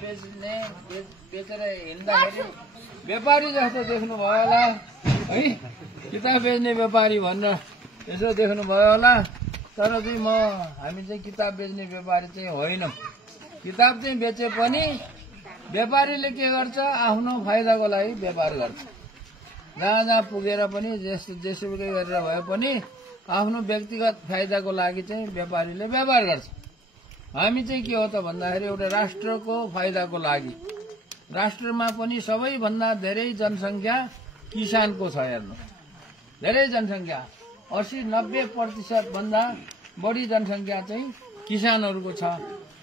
बेचेर हिँड्दाखेरि व्यापारी जस्तो देख्नुभयो होला है, किताब बेच्ने व्यापारी भनेर यसो देख्नुभयो होला। तर चाहिँ हामी चाहिँ किताब बेच्ने व्यापारी चाहिँ होइनौँ। किताब चाहिँ बेचे पनि व्यापारीले के गर्छ, आफ्नो फाइदाको लागि व्यापार गर्छ। जहाँ जहाँ पुगेर पनि जेसुकै गरेर भए पनि आफ्नो व्यक्तिगत फाइदाको लागि चाहिँ व्यापारीले व्यापार गर्छ। हामी चाहिँ के हो त भन्दाखेरि एउटा राष्ट्रको फाइदाको लागि, राष्ट्रमा पनि सबैभन्दा धेरै जनसङ्ख्या किसानको छ। हेर्नु, धेरै जनसङ्ख्या 80-90% भन्दा बढी जनसङ्ख्या चाहिँ किसानहरूको छ।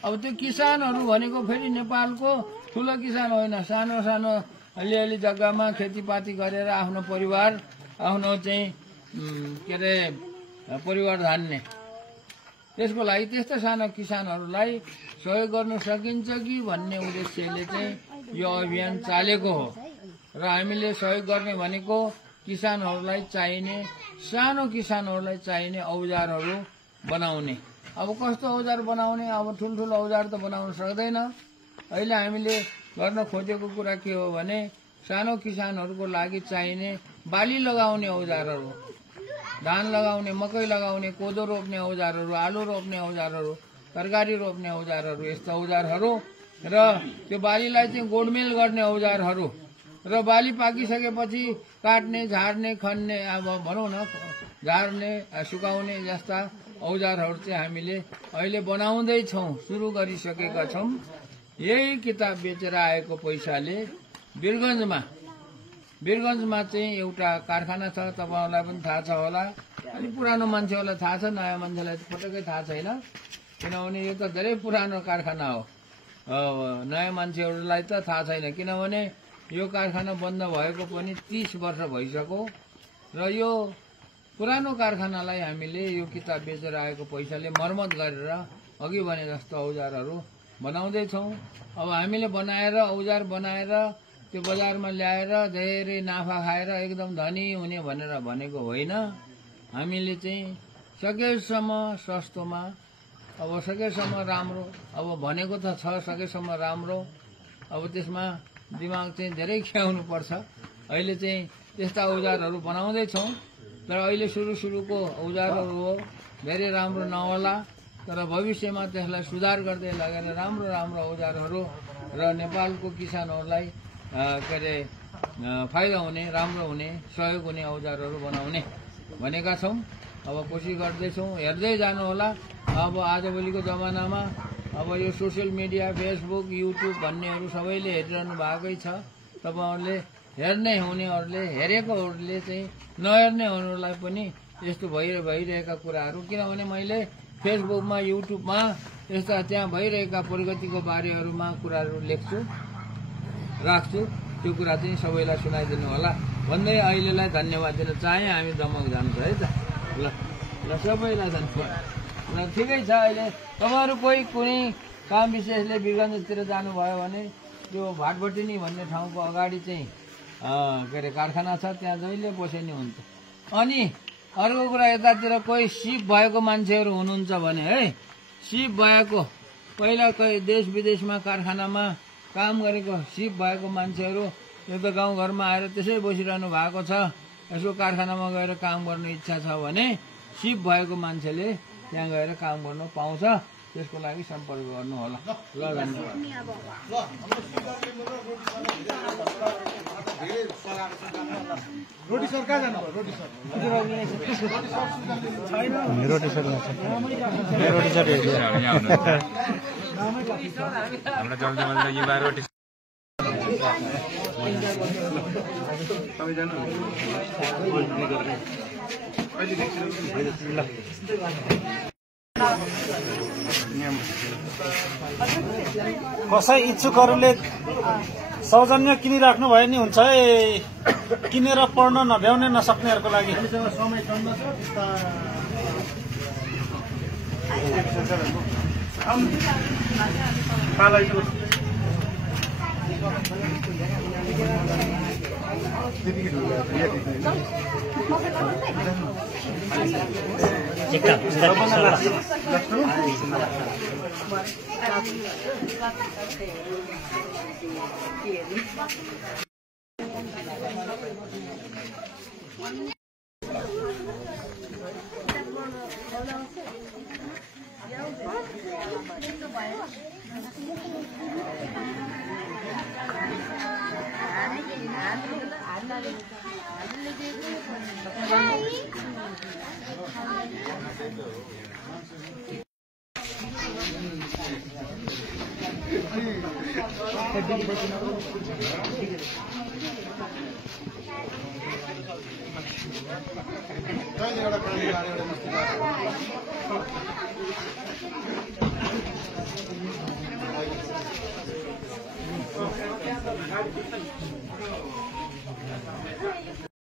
अब त्यो किसानहरू भनेको फेरि नेपालको ठुलो किसान होइन, सानो सानो अलिअलि जग्गामा खेतीपाती गरेर आफ्नो परिवार चाहिँ के अरे परिवार धान्ने, त्यसको लागि त्यस्तो सानो किसानहरूलाई सहयोग गर्न सकिन्छ कि भन्ने उद्देश्यले चाहिँ यो अभियान चालेको हो। र हामीले सहयोग गर्ने भनेको किसानहरूलाई चाहिने, सानो किसानहरूलाई चाहिने औजारहरू बनाउने। अब कस्तो औजार बनाउने, अब ठुल्ठुलो औजार त बनाउन सक्दैन। अहिले हामीले गर्न खोजेको कुरा के हो भने सानो किसानहरूको लागि चाहिने बाली लगाउने औजारहरू, धान लगाउने, मकै लगाउने, कोदो रोप्ने औजारहरू, आलु रोप्ने औजारहरू, तरकारी रोप्ने औजारहरू, यस्ता औजारहरू र त्यो बालीलाई चाहिँ गोडमेल गर्ने औजारहरू र बाली पाकिसकेपछि काट्ने, झार्ने, खन्ने, अब भनौँ न झार्ने, सुकाउने जस्ता औजारहरू चाहिँ हामीले अहिले बनाउँदैछौँ, सुरु गरिसकेका छौँ। यही किताब बेचेर आएको पैसाले वीरगञ्जमा चाहिँ एउटा कारखाना छ, तपाईँहरूलाई पनि थाहा छ होला। अलि पुरानो मान्छेहरूलाई थाहा छ, नयाँ मान्छेलाई पटक्कै थाहा छैन, किनभने यो त धेरै पुरानो कारखाना हो। नयाँ मान्छेहरूलाई त थाहा छैन, किनभने यो कारखाना बन्द भएको पनि 30 वर्ष भइसक्यो। र यो पुरानो कारखानालाई हामीले यो किताब बेचेर आएको पैसाले मर्मत गरेर अघि भने जस्तो औजारहरू बनाउँदैछौँ। अब हामीले बनाएर औजार बनाएर त्यो बजारमा ल्याएर धेरै नाफा खाएर एकदम धनी हुने भनेर भनेको होइन। हामीले चाहिँ सकेसम्म सस्तोमा, अब सकेसम्म राम्रो, अब भनेको त छ सकेसम्म राम्रो, अब त्यसमा दिमाग चाहिँ धेरै ख्याउनु पर्छ। अहिले चाहिँ त्यस्ता औजारहरू बनाउँदैछौँ, तर अहिले सुरुको औजारहरू हो, धेरै राम्रो नहोला, तर भविष्यमा त्यसलाई सुधार गर्दै लगेर राम्रो राम्रो औजारहरू र नेपालको किसानहरूलाई के अरे फाइदा हुने, राम्रो हुने, सहयोग हुने औजारहरू बनाउने भनेका छौँ। अब कोसिस गर्दैछौँ, हेर्दै जानु होला। अब आजभोलिको जमानामा अब यो सोसियल मिडिया, फेसबुक, युट्युब भन्नेहरू सबैले हेरिरहनु भएकै छ। तपाईँहरूले हेर्ने हुनेहरूले, हेरेकोहरूले चाहिँ नहेर्नेहरूलाई पनि यस्तो भइरहेका कुराहरू, किनभने मैले फेसबुकमा, युट्युबमा यस्ता त्यहाँ भइरहेका प्रगतिको बारेहरूमा कुराहरू लेख्छु, राख्छु। त्यो कुरा चाहिँ सबैलाई सुनाइदिनु होला भन्दै अहिलेलाई धन्यवाद दिन चाहे। हामी दमक जान्छ है त, ल सबैलाई धन्यवाद। ल ठिकै छ। अहिले तपाईँहरू कोही कुनै काम विशेषले वीरगञ्जतिर जानुभयो भने त्यो भाटबटिनी भन्ने ठाउँको अगाडि चाहिँ के अरे कारखाना छ, त्यहाँ जहिले बसेनी हुन्छ। अनि अर्को कुरा, यतातिर कोही सिप भएको मान्छेहरू हुनुहुन्छ भने है, सिप भएको पहिला कोही देश विदेशमा कारखानामा काम गरेको सिप भएको मान्छेहरू यो त गाउँघरमा आएर त्यसै बसिरहनु भएको छ, यसो कारखानामा गएर काम गर्ने इच्छा छ भने सिप भएको मान्छेले त्यहाँ गएर काम गर्न पाउँछ। त्यसको लागि सम्पर्क गर्नु होला। ल धन्यवाद। रोटी सर कहाँ जानु? रोटी सर कसै इच्छुकहरूले सौजन्य किनिराख्नु भयो नि हुन्छ है, किनेर पढ्न नभ्याउने नसक्नेहरूको लागि।